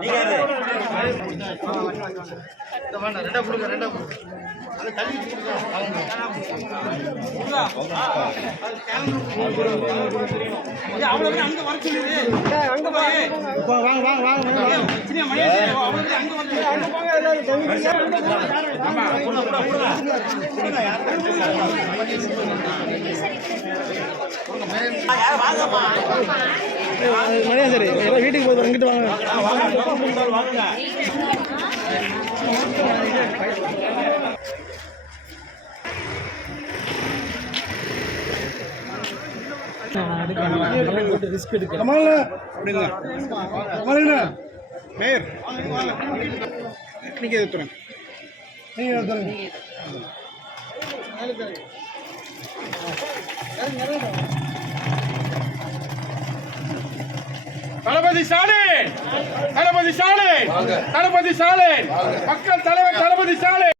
நீங்க இப்படி வா மணியாசரி எல்லாம் வீட்டுக்கு போய் இங்கிட்டு வாங்க ரிஸ்க் எடுக்க அப்படிங்களா கமலண்ணா. மேயர் நீங்கள் எடுத்துறேன் நீங்கள் எடுத்துறேங்க தளபதி ஸ்டாலின்! தளபதி ஸ்டாலின்! தளபதி ஸ்டாலின்! மக்கள் தலைவர் தளபதி ஸ்டாலின்!